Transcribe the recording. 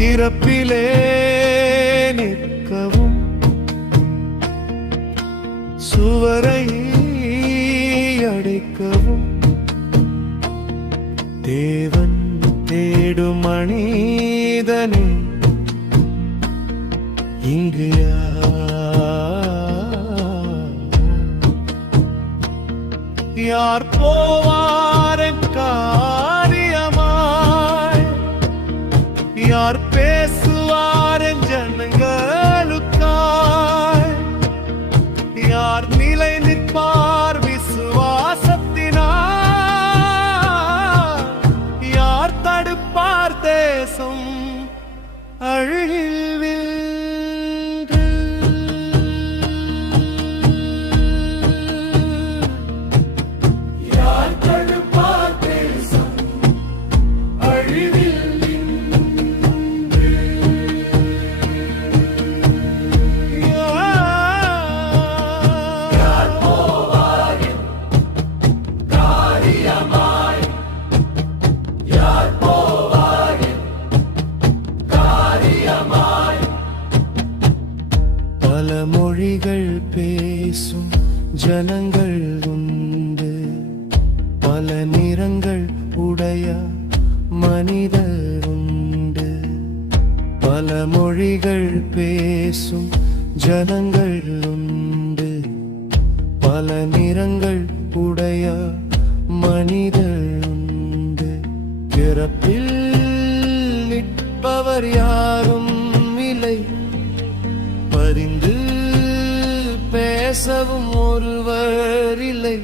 திறப்பிலே நிற்கவும் சுவரை அடைக்கவும் தேவன் தேடும் மனிதனே இங்கு யார் போவாரன் காரியமாய், யார் பேசுவாரன் ஜனங்களுக்காய், யார் நிலை நிற்பார் விசுவாசத்தினார், யார் தடுப்பார் தேசம் அழிவில் பல மொழிகள் பேசும் ஜனங்கள் உண்டு, பல நிறங்கள் உடைய மனிதர் உண்டு. பல மொழிகள் பேசும் ஜனங்கள் உண்டு, பல நிறங்கள் உடைய மனிதர் உண்டு. பிறப்பில் நிற்பவர் யாரும் இல்லை, பரிந்து பேசவும் ஒருவர் இல்லை.